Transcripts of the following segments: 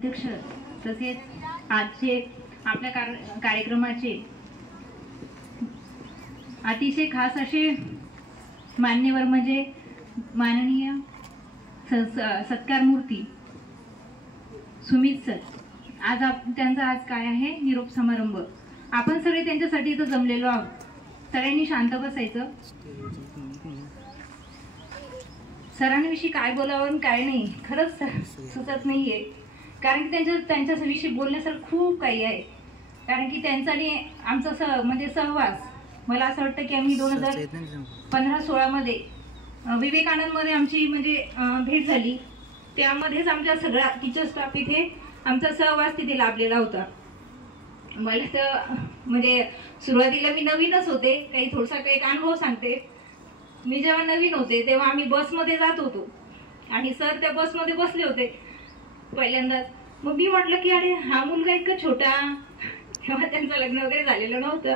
अध्यक्ष तसेच आजचे आपल्या कार्यक्रमाचे अतिशय खास असे मान्यवर म्हणजे माननीय सत्कार मूर्ती सुमित सर। आज त्यांचा आज काय आहे निरोप समारंभ। आपण सगळे त्यांच्यासाठी इथं जमलेलो आहोत। सगळ्यांनी शांत बसायचं। सरांविषयी काय बोलावं काय नाही खरंच सुचत नाहीये, कारण की त्यांच्याविषयी बोलण्यासारखं खूप काही आहे। कारण की त्यांचा आणि आमचा म्हणजे सहवास, मला असं वाटतं की आम्ही 2015-16 मध्ये विवेकानंद मध्ये आमची म्हणजे भेट झाली। त्यामध्येच आमच्या सगळा टीचर स्टाफ इथे आमचा सहवास तिथे लाभलेला होता। मला तर म्हणजे सुरुवातीला मी नवीनच होते, काही थोडासा काही अनुभव सांगते। मी जेव्हा नवीन होते तेव्हा आम्ही बसमध्ये जात होतो आणि सर त्या बसमध्ये बसले होते पहिल्यांदाच। मग मी म्हटलं की अरे हा मुलगा इतका छोटा, तेव्हा त्यांचं लग्न वगैरे झालेलं नव्हतं,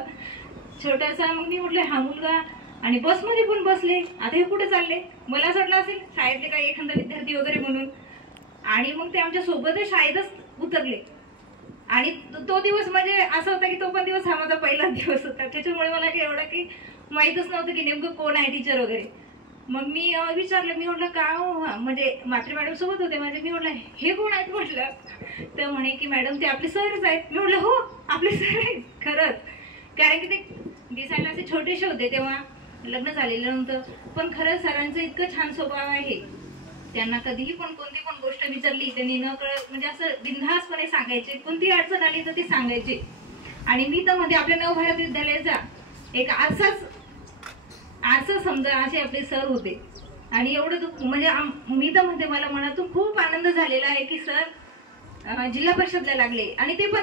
छोटासा। मग मी म्हटलं हा मुलगा आणि बसमध्ये पण बसले, आता हे कुठे चालले? मला असं वाटलं असेल शाळेतले काही एखादा विद्यार्थी वगैरे म्हणून। आणि मग ते आमच्या सोबतच शाळेतच उतरले। आणि तो दिवस म्हणजे असा होता की तो पण दिवस हा माझा पहिलाच दिवस होता, त्याच्यामुळे मला काही एवढं की माहीतच नव्हतं की नेमकं कोण आहे टीचर वगैरे। मग मी विचारलं, मी म्हटलं का म्हणजे मात्रे मॅडम सोबत होते माझे। मी म्हटलं हे कोण आहेत म्हटलं, तर म्हणे की मॅडम ते आपले सरच आहेत। मी म्हटलं हो आपले सर आहेत खरंच, कारण की ते दिसायला असे छोटेसे होते तेव्हा, लग्न झालेलं नव्हतं, पण खरंच सरांचं इतकं छान स्वभाव आहे। त्यांना कधीही पण कोणती पण गोष्ट विचारली त्यांनी न कळत म्हणजे असं बिनधास्तपणे सांगायचे, कोणती अडचण आली तर ते सांगायचे। आणि मी तर मध्ये आपल्या नवभारत विद्यालयाचा एक आरसाच समजा असे आपले सर होते। आणि एवढं म्हणजे मी तर म्हणते मला मनातून खूप आनंद झालेला आहे की सर जिल्हा परिषदला लागले आणि ते पण